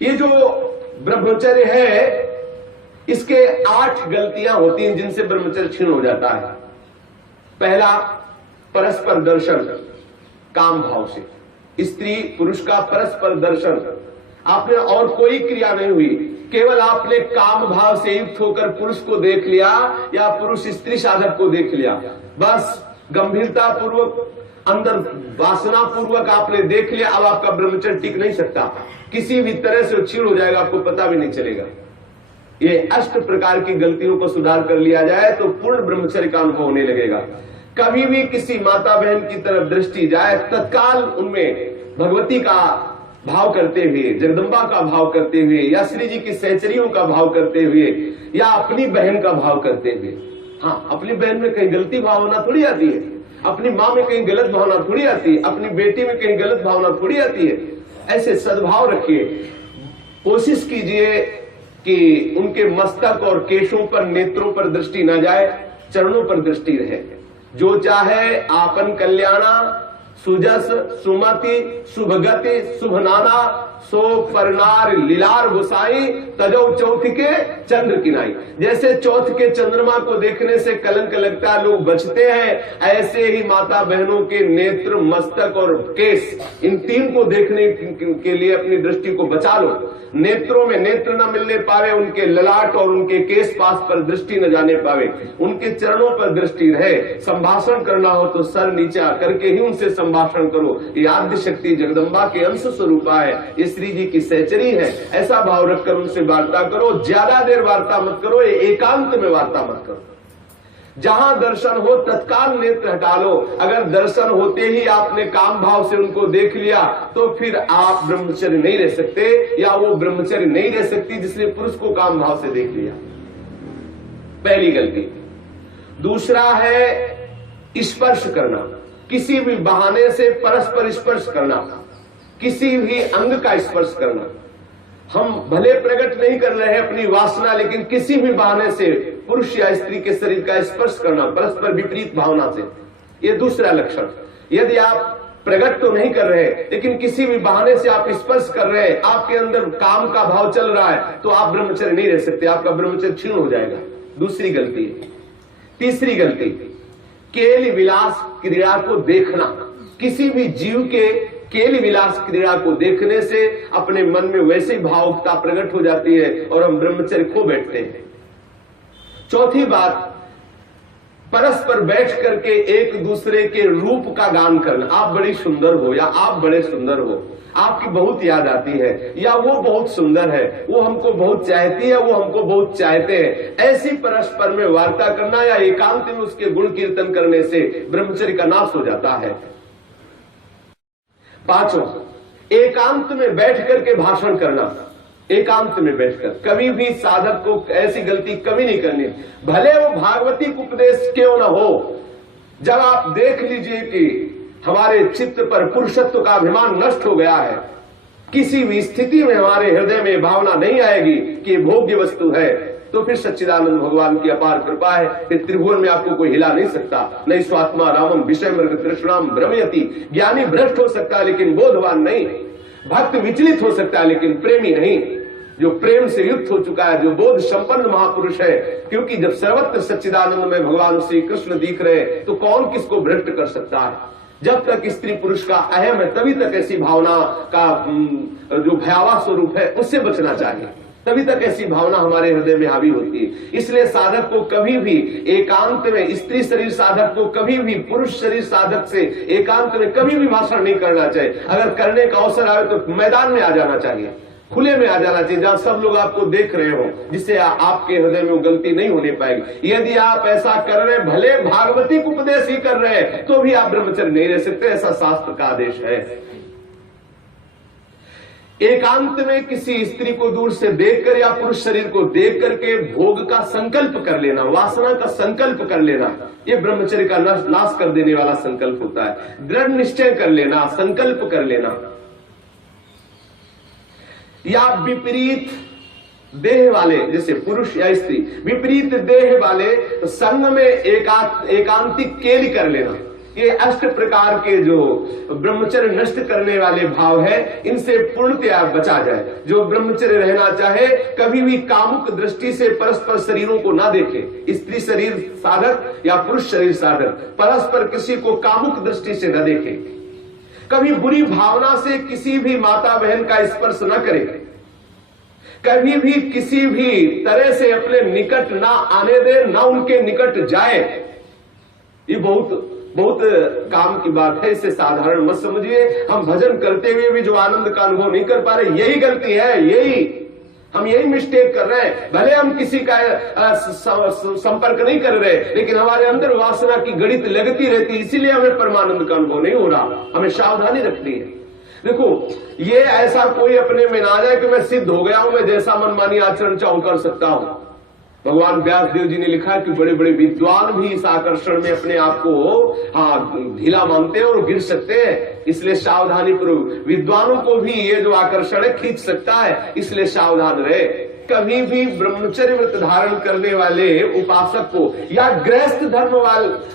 ये जो ब्रह्मचर्य है, इसके 8 गलतियां होती हैं जिनसे ब्रह्मचर्य क्षीण हो जाता है। पहला, परस्पर दर्शन काम भाव से। स्त्री पुरुष का परस्पर दर्शन, आपने और कोई क्रिया नहीं हुई, केवल आपने काम भाव से युक्त होकर पुरुष को देख लिया या पुरुष स्त्री साधक को देख लिया, बस गंभीरता पूर्वक अंदर वासना पूर्वक आपने देख लिया। अब आपका ब्रह्मचर्य टिक नहीं सकता, किसी भी तरह से क्षीण हो जाएगा, आपको पता भी नहीं चलेगा। ये 8 प्रकार की गलतियों को सुधार कर लिया जाए तो पूर्ण ब्रह्मचर्य का अनुभव होने लगेगा। कभी भी किसी माता बहन की तरफ दृष्टि जाए, तत्काल उनमें भगवती का भाव करते हुए, जगदम्बा का भाव करते हुए, या श्री जी की सहचरियों का भाव करते हुए, या अपनी बहन का भाव करते हुए। हाँ, अपनी बहन में कहीं गलती भावना थोड़ी आती है, अपनी माँ में कहीं गलत भावना थोड़ी आती है, अपनी बेटी में कहीं गलत भावना थोड़ी आती है। ऐसे सद्भाव रखिए, कोशिश कीजिए कि उनके मस्तक और केशों पर, नेत्रों पर दृष्टि न जाए, चरणों पर दृष्टि रहे। जो चाहे आपन कल्याणा, सुजस सुमति शुभगति शुभनाना, सो परनार लीलार गुसाई, तजो चौथ के चंद्र किनाई। जैसे चौथ के चंद्रमा को देखने से कलंक लगता है, लोग बचते हैं, ऐसे ही माता बहनों के नेत्र, मस्तक और केस, इन 3 को देखने के लिए अपनी दृष्टि को बचा लो। नेत्रों में नेत्र न मिलने पावे, उनके ललाट और उनके केस पास पर दृष्टि न जाने पावे, उनके चरणों पर दृष्टि रहे। संभाषण करना हो तो सर नीचा करके ही उनसे संभाषण करो। ये आद्य शक्ति जगदम्बा के अंश स्वरूपा है, ये श्री जी की सहचरी है। ऐसा भाव रखकर उनसे वार्ता करो। ज्यादा देर वार्ता मत करो, ये एकांत में वार्ता मत करो। जहां दर्शन हो तत्काल नेत्र हटा लो। अगर दर्शन होते ही आपने काम भाव से उनको देख लिया तो फिर आप ब्रह्मचर्य नहीं रह सकते, या वो ब्रह्मचर्य नहीं रह सकती जिसने पुरुष को काम भाव से देख लिया। पहली गलती। दूसरा है स्पर्श करना, किसी भी बहाने से परस्पर स्पर्श करना, किसी भी अंग का स्पर्श करना। हम भले प्रकट नहीं कर रहे हैं अपनी वासना, लेकिन किसी भी बहाने से पुरुष या स्त्री के शरीर का स्पर्श करना परस्पर विपरीत भावना से, यह दूसरा लक्षण। यदि आप प्रकट तो नहीं कर रहे लेकिन किसी भी बहाने से आप स्पर्श कर रहे हैं, आपके अंदर काम का भाव चल रहा है, तो आप ब्रह्मचर्य नहीं रह सकते, आपका ब्रह्मचर्य क्षीण हो जाएगा। दूसरी गलती। तीसरी गलती, केल विलास क्रीड़ा को देखना। किसी भी जीव के केल विलास क्रीड़ा को देखने से अपने मन में वैसी भावुकता प्रकट हो जाती है और हम ब्रह्मचर्य खो बैठते हैं। चौथी बात, परस्पर बैठ करके एक दूसरे के रूप का गान करना। आप बड़ी सुंदर हो, या आप बड़े सुंदर हो, आपकी बहुत याद आती है, या वो बहुत सुंदर है, वो हमको बहुत चाहती है, वो हमको बहुत चाहते हैं। ऐसी परस्पर में वार्ता करना या एकांत में उसके गुण कीर्तन करने से ब्रह्मचर्य का नाश हो जाता है। पांचों, एकांत में बैठ करके भाषण करना। एकांत में बैठकर कभी भी साधक को ऐसी गलती कभी नहीं करनी, भले वो भागवती उपदेश क्यों न हो। जब आप देख लीजिए कि हमारे चित्त पर पुरुषत्व का अभिमान नष्ट हो गया है, किसी भी स्थिति में हमारे हृदय में भावना नहीं आएगी कि ये भोग्य वस्तु है, तो फिर सच्चिदानंद भगवान की अपार कृपा है। फिर त्रिभुवन में आपको कोई हिला नहीं सकता। नहीं स्वात्मा रामम विषय मृग तृष्णाम भ्रमयति। ज्ञानी भ्रष्ट हो सकता है लेकिन बोधवान नहीं, भक्त विचलित हो सकता है लेकिन प्रेमी नहीं। जो प्रेम से युक्त हो चुका है, जो बोध संपन्न महापुरुष है, क्योंकि जब सर्वत्र सच्चिदानंद में भगवान श्री कृष्ण दिख रहे तो कौन किसको भ्रष्ट कर सकता है। जब तक स्त्री पुरुष का अहम है तभी तक ऐसी भावना का जो भयावह स्वरूप है उससे बचना चाहिए, तभी तक ऐसी भावना हमारे हृदय में हावी होती है। इसलिए साधक को कभी भी एकांत में, स्त्री शरीर साधक को कभी भी पुरुष शरीर साधक से एकांत में कभी भी भाषण नहीं करना चाहिए। अगर करने का अवसर आए तो मैदान में आ जाना चाहिए, खुले में आ जाना चाहिए, जहां सब लोग आपको देख रहे हो, जिससे आपके हृदय में वो गलती नहीं होने पाएगी। यदि आप ऐसा कर रहे, भले भागवती उपदेश ही कर रहे हैं, तो भी आप ब्रह्मचर्य नहीं रह सकते, ऐसा शास्त्र का आदेश है। एकांत में किसी स्त्री को दूर से देखकर या पुरुष शरीर को देख करके भोग का संकल्प कर लेना, वासना का संकल्प कर लेना, ये ब्रह्मचर्य का नाश कर देने वाला संकल्प होता है। दृढ़ निश्चय कर लेना, संकल्प कर लेना। या विपरीत देह वाले, जैसे पुरुष या स्त्री, विपरीत देह वाले संग में एकांतिक केली कर लेना। ये अष्ट प्रकार के जो ब्रह्मचर्य नष्ट करने वाले भाव है, इनसे पूर्णतया बचा जाए। जो ब्रह्मचर्य रहना चाहे कभी भी कामुक दृष्टि से परस्पर शरीरों को ना देखे, स्त्री शरीर साधक या पुरुष शरीर साधक परस्पर किसी को कामुक दृष्टि से न देखे, कभी बुरी भावना से किसी भी माता बहन का स्पर्श न करे, कभी भी किसी भी तरह से अपने निकट ना आने दे, ना उनके निकट जाए। ये बहुत बहुत काम की बात है, इसे साधारण मत समझिए। हम भजन करते हुए भी जो आनंद का अनुभव नहीं कर पा रहे, यही गलती है, हम यही मिस्टेक कर रहे हैं। भले हम किसी का संपर्क नहीं कर रहे, लेकिन हमारे अंदर वासना की गणित लगती रहती, इसीलिए हमें परमानंद का अनुभव नहीं हो रहा। हमें सावधानी रखनी है। देखो, ये ऐसा कोई अपने में ना जाए कि मैं सिद्ध हो गया हूं, मैं जैसा मनमानी आचरण चाहूं कर सकता हूं। भगवान व्यास देव जी ने लिखा है कि बड़े बड़े विद्वान भी इस आकर्षण में अपने आप को ढीला मानते हैं और गिर सकते हैं। इसलिए सावधानी पूर्वक, विद्वानों को भी ये जो आकर्षण है खींच सकता है, इसलिए सावधान रहे। कभी भी ब्रह्मचर्य व्रत धारण करने वाले उपासक को या गृहस्थ धर्म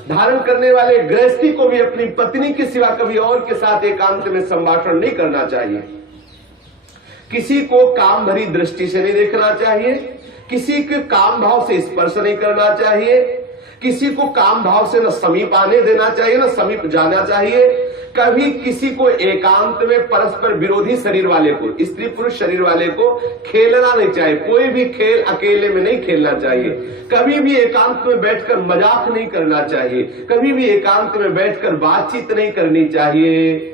धारण करने वाले गृहस्थी को भी अपनी पत्नी के सिवा कभी और के साथ एकांत में संभाषण नहीं करना चाहिए। किसी को काम भरी दृष्टि से नहीं देखना चाहिए, किसी के काम भाव से स्पर्श नहीं करना चाहिए, किसी को काम भाव से न समीप आने देना चाहिए न समीप जाना चाहिए। कभी किसी को एकांत में परस्पर विरोधी शरीर वाले को, स्त्री पुरुष शरीर वाले को खेलना नहीं चाहिए। कोई भी खेल अकेले में नहीं खेलना चाहिए। कभी भी एकांत में बैठकर मजाक नहीं करना चाहिए, कभी भी एकांत में बैठकर बातचीत नहीं करनी चाहिए।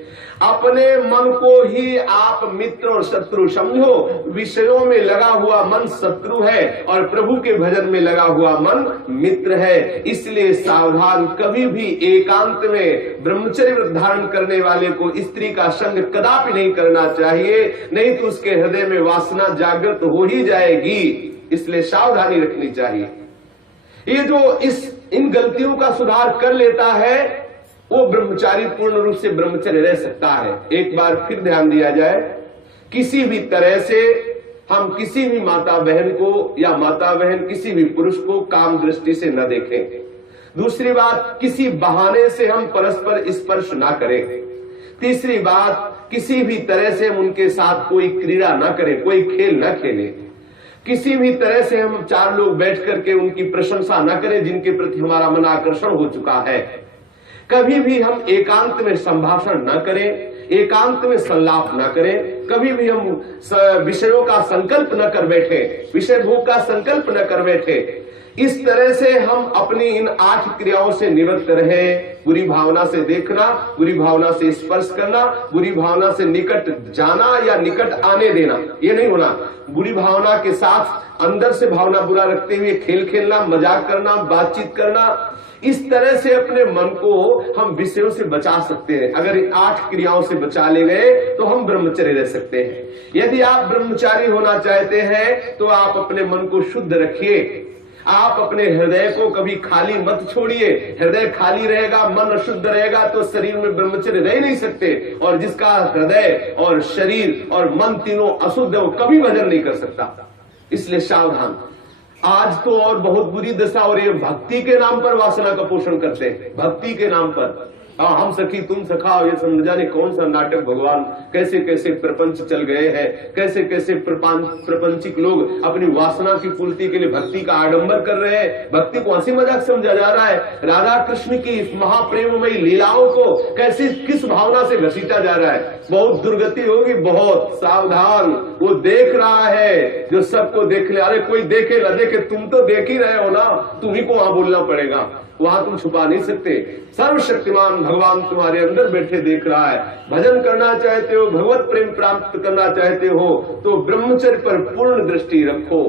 अपने मन को ही आप मित्र और शत्रु समझो। विषयों में लगा हुआ मन शत्रु है और प्रभु के भजन में लगा हुआ मन मित्र है। इसलिए सावधान, कभी भी एकांत में ब्रह्मचर्य व्रत धारण करने वाले को स्त्री का संग कदापि नहीं करना चाहिए, नहीं तो उसके हृदय में वासना जागृत हो ही जाएगी। इसलिए सावधानी रखनी चाहिए। ये जो इन गलतियों का सुधार कर लेता है, वो ब्रह्मचारी पूर्ण रूप से ब्रह्मचर्य रह सकता है। एक बार फिर ध्यान दिया जाए, किसी भी तरह से हम किसी भी माता बहन को या माता बहन किसी भी पुरुष को काम दृष्टि से न देखें। दूसरी बात, किसी बहाने से हम परस्पर स्पर्श ना करें। तीसरी बात, किसी भी तरह से हम उनके साथ कोई क्रीड़ा ना करें, कोई खेल ना खेलें। किसी भी तरह से हम चार लोग बैठ करके उनकी प्रशंसा ना करें जिनके प्रति हमारा मन आकर्षण हो चुका है। कभी भी हम एकांत में संभाषण न करें, एकांत में संलाप न करें। कभी भी हम विषयों का संकल्प न कर बैठे, विषय भोग का संकल्प न कर बैठे। इस तरह से हम अपनी इन 8 क्रियाओं से निवृत्त रहे। बुरी भावना से देखना, बुरी भावना से स्पर्श करना, बुरी भावना से निकट जाना या निकट आने देना, ये नहीं होना। बुरी भावना के साथ अंदर से भावना बुरा रखते हुए खेल खेलना, मजाक करना, बातचीत करना, इस तरह से अपने मन को हम विषयों से बचा सकते हैं। अगर इन 8 क्रियाओं से बचा ले गए तो हम ब्रह्मचर्य रह सकते हैं। यदि आप ब्रह्मचारी होना चाहते हैं तो आप अपने मन को शुद्ध रखिए। आप अपने हृदय को कभी खाली मत छोड़िए। हृदय खाली रहेगा, मन अशुद्ध रहेगा तो शरीर में ब्रह्मचर्य रह नहीं सकते। और जिसका हृदय और शरीर और मन तीनों अशुद्ध है, वो कभी भजन नहीं कर सकता। इसलिए सावधान। आज तो और बहुत बुरी दशा हो रही है, भक्ति के नाम पर वासना का पोषण करते हैं। भक्ति के नाम पर हम सखी तुम सखा, ये समझ जाने कौन सा नाटक। भगवान कैसे कैसे प्रपंच चल गए हैं, कैसे कैसे प्रपंचिक लोग अपनी वासना की पूर्ति के लिए भक्ति का आडंबर कर रहे हैं। भक्ति को हंसी मजाक समझा जा रहा है। राधा कृष्ण की इस महाप्रेममयी लीलाओं को कैसे किस भावना से घसीटा जा रहा है। बहुत दुर्गति होगी, बहुत सावधान। वो देख रहा है जो सबको देख ले। अरे कोई देखे न देखे, तुम तो देख ही रहे हो ना, तुम्ही को वहां बोलना पड़ेगा, वहां तुम छुपा नहीं सकते। सर्वशक्तिमान भगवान तुम्हारे अंदर बैठे देख रहा है। भजन करना चाहते हो, भगवत प्रेम प्राप्त करना चाहते हो तो ब्रह्मचर्य पर पूर्ण दृष्टि रखो।